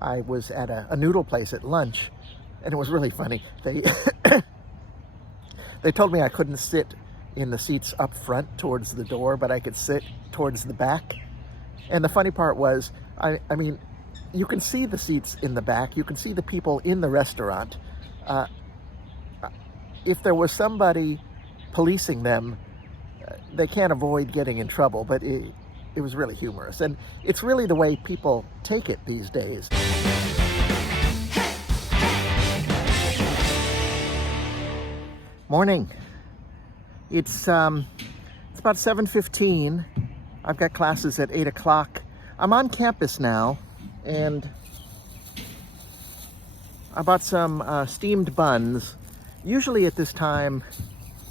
I was at a noodle place at lunch, and it was really funny. They they told me I couldn't sit in the seats up front towards the door, but I could sit towards the back. And the funny part was, I mean, you can see the seats in the back, you can see the people in the restaurant. If there was somebody policing them, they can't avoid getting in trouble, but it was really humorous. And it's really the way people take it these days. Morning. It's about 7:15. I've got classes at 8 o'clock. I'm on campus now, and I bought some steamed buns. Usually at this time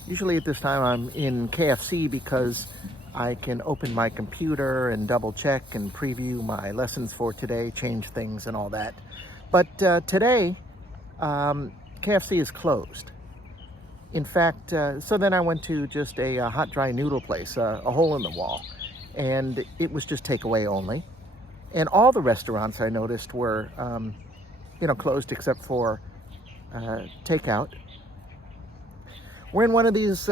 I'm in KFC because I can open my computer and double check and preview my lessons for today, change things and all that. But today, KFC is closed. In fact, so then I went to just a hot dry noodle place, a hole in the wall, and it was just takeaway only. And all the restaurants I noticed were, closed except for takeout. We're in one of these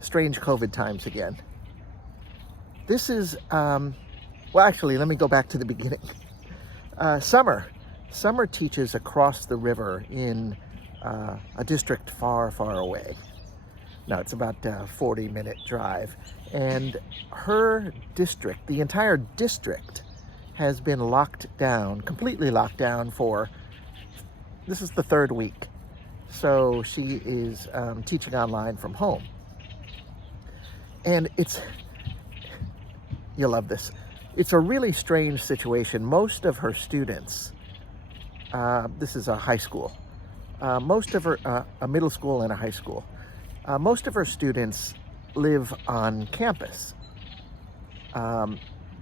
strange COVID times again. This is, actually, let me go back to the beginning. Summer teaches across the river in a district far, far away. Now, it's about a 40-minute drive. And her district, the entire district, has been locked down, completely locked down this is the third week. So she is teaching online from home. And you'll love this. It's a really strange situation. Most of her students, this is a high school, a middle school and a high school. Most of her students live on campus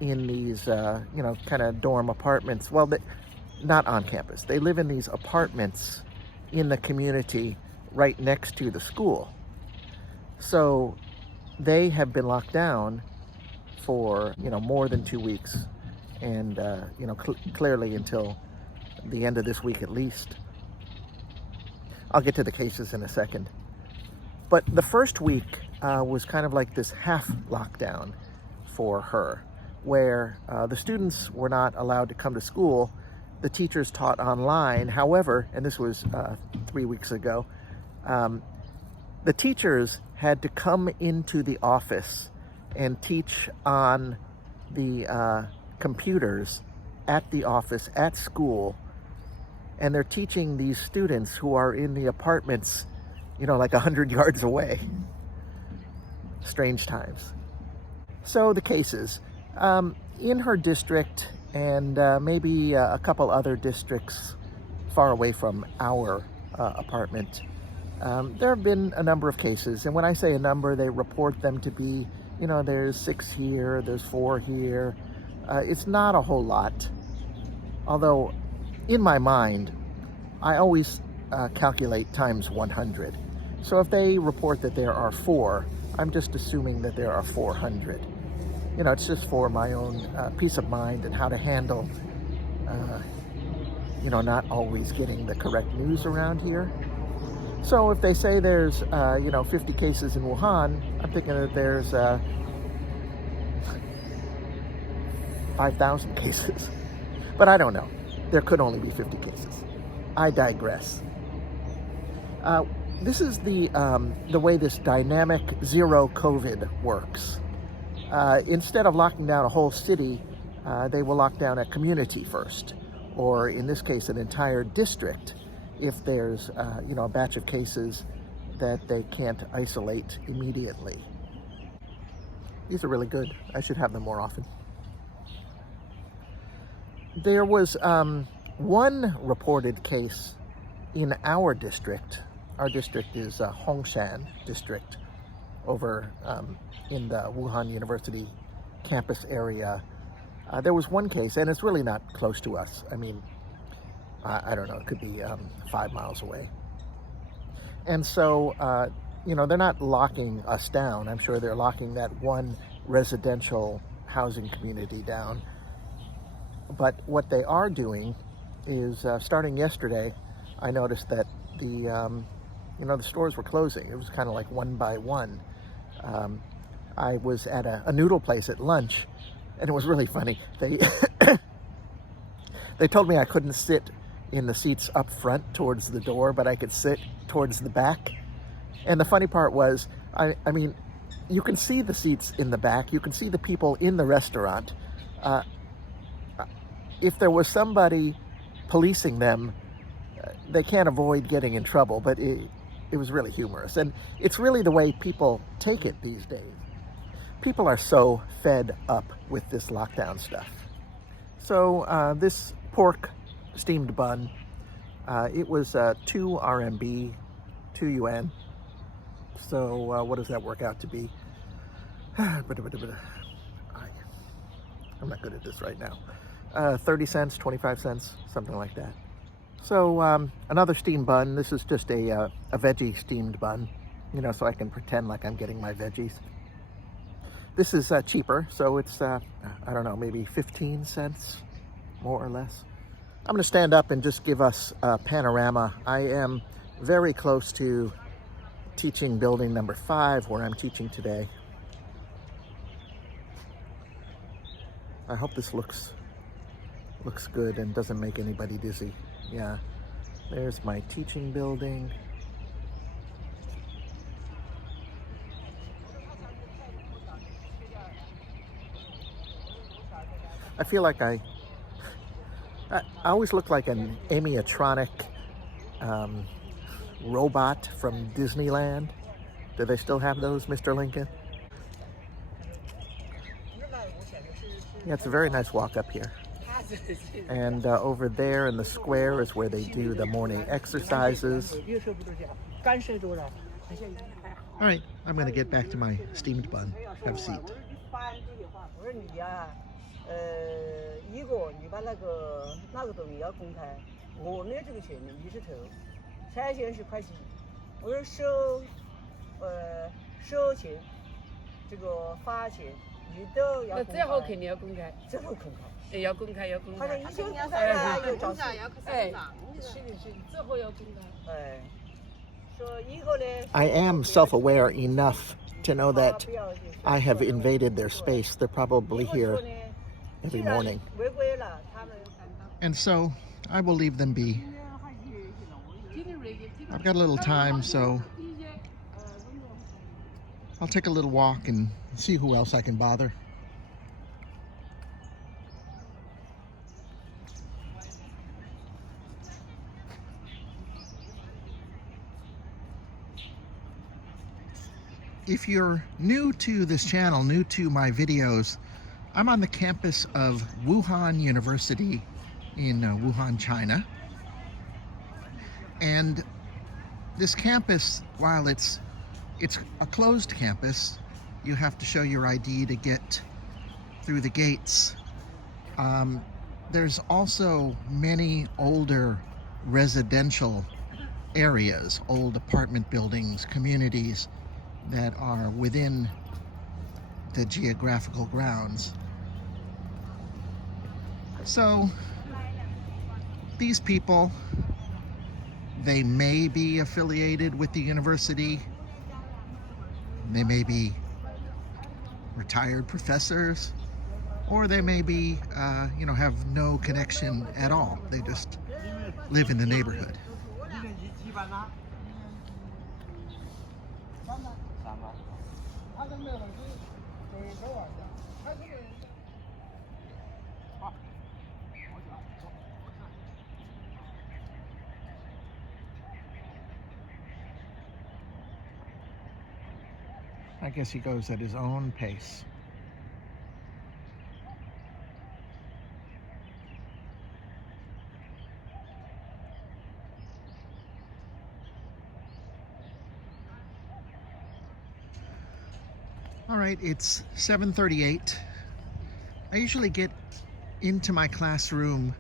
in these, kind of dorm apartments. Well, not on campus. They live in these apartments in the community right next to the school. So they have been locked down for, more than 2 weeks. And, clearly until the end of this week at least. I'll get to the cases in a second. But the first week was kind of like this half lockdown for her, where the students were not allowed to come to school. The teachers taught online. However, and this was 3 weeks ago, the teachers had to come into the office and teach on the computers at the office, at school. And they're teaching these students who are in the apartments, like 100 yards away. Strange times. So the cases. In her district and maybe a couple other districts far away from our apartment, there have been a number of cases. And when I say a number, they report them to be, there's 6 here, there's 4 here. It's not a whole lot. Although, in my mind, I always calculate times 100. So if they report that there are 4, I'm just assuming that there are 400. It's just for my own peace of mind and how to handle, not always getting the correct news around here. So if they say there's, 50 cases in Wuhan, I'm thinking that there's 5,000 cases. But I don't know. There could only be 50 cases. I digress. This is the way this dynamic zero COVID works. Instead of locking down a whole city, they will lock down a community first, or in this case, an entire district, if there's a batch of cases that they can't isolate immediately. These are really good. I should have them more often. There was one reported case in our district. Our district is Hongshan district over in the Wuhan University campus area. There was one case, and it's really not close to us. I mean, I don't know, it could be 5 miles away. And so, they're not locking us down. I'm sure they're locking that one residential housing community down. But what they are doing is, starting yesterday, I noticed that the stores were closing. It was kind of like one by one. I was at a noodle place at lunch, and it was really funny. They told me I couldn't sit in the seats up front towards the door, but I could sit towards the back. And the funny part was, I mean, you can see the seats in the back. You can see the people in the restaurant. If there was somebody policing them, they can't avoid getting in trouble, but it was really humorous. And it's really the way people take it these days. People are so fed up with this lockdown stuff. So this pork steamed bun, it was 2 RMB, 2 yuan. So what does that work out to be? I'm not good at this right now. 30 cents, 25 cents, something like that. So another steamed bun. This is just a veggie steamed bun, so I can pretend like I'm getting my veggies. This is cheaper, so it's, I don't know, maybe 15 cents, more or less. I'm gonna stand up and just give us a panorama. I am very close to teaching building number 5, where I'm teaching today. I hope this looks good and doesn't make anybody dizzy. Yeah, there's my teaching building. I feel like I always look like an animatronic robot from Disneyland. Do they still have those, Mr. Lincoln? Yeah, it's a very nice walk up here. And over there in the square is where they do the morning exercises. All right, I'm going to get back to my steamed bun. Have a seat. 一个你把那个东西要公开，我没有这个权利，你是头，财险是会计，我说收钱，这个发钱，你都要公开。那最后肯定要公开，最后公开，要公开。好像已经公开了，有找哎，是的，最后要公开。哎，说以后呢。I am self-aware enough to know that I have invaded their space. They're probably here every morning. And so I will leave them be. I've got a little time, so I'll take a little walk and see who else I can bother. If you're new to this channel, new to my videos, I'm on the campus of Wuhan University in Wuhan, China. And this campus, while it's a closed campus, you have to show your ID to get through the gates. There's also many older residential areas, old apartment buildings, communities that are within the geographical grounds. So these people, they may be affiliated with the university. They may be retired professors, or they may be, have no connection at all. They just live in the neighborhood. I guess he goes at his own pace. All right, it's 7:38. I usually get into my classroom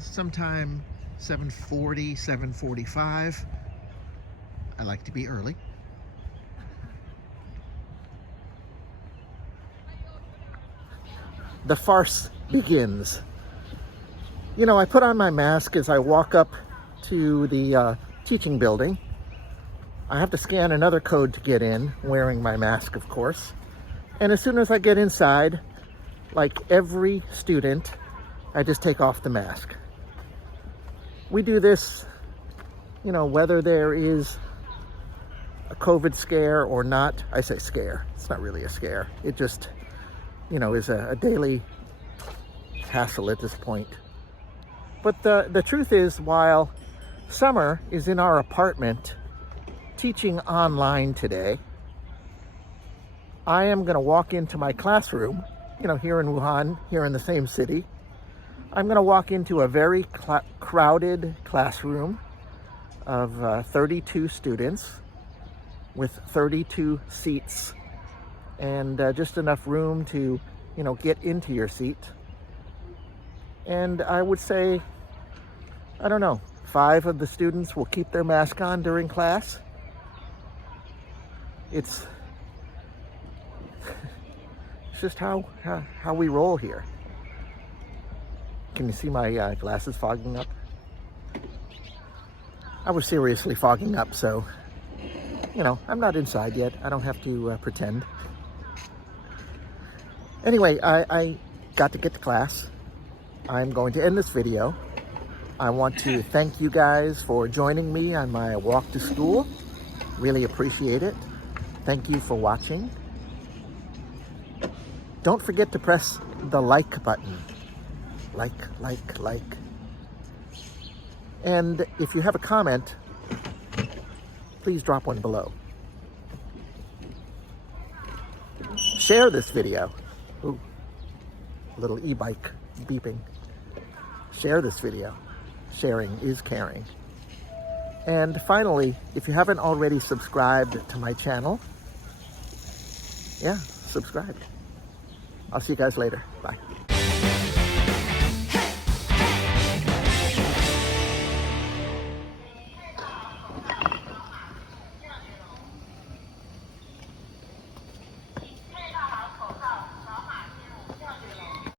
sometime 7:40, 7:45. I like to be early. the farce begins. You know, I put on my mask as I walk up to the teaching building. I have to scan another code to get in, wearing my mask, of course. And as soon as I get inside, like every student, I just take off the mask. We do this, you know, whether there is a COVID scare or not. I say scare, it's not really a scare. It just, you know, is a daily hassle at this point. But the truth is, while Summer is in our apartment teaching online today, I am going to walk into my classroom, you know, here in Wuhan, here in the same city. I'm going to walk into a very crowded classroom of 32 students with 32 seats and just enough room to, you know, get into your seat. And I would say, I don't know, 5 of the students will keep their mask on during class. It's just how we roll here. Can you see my glasses fogging up? I was seriously fogging up, so, you know, I'm not inside yet. I don't have to pretend. Anyway, I got to get to class. I'm going to end this video. I want to thank you guys for joining me on my walk to school. Really appreciate it. Thank you for watching. Don't forget to press the like button. Like. And if you have a comment, please drop one below. Share this video. Ooh, little e-bike beeping. Share this video. Sharing is caring. And finally, if you haven't already subscribed to my channel, yeah, subscribe. I'll see you guys later. Bye.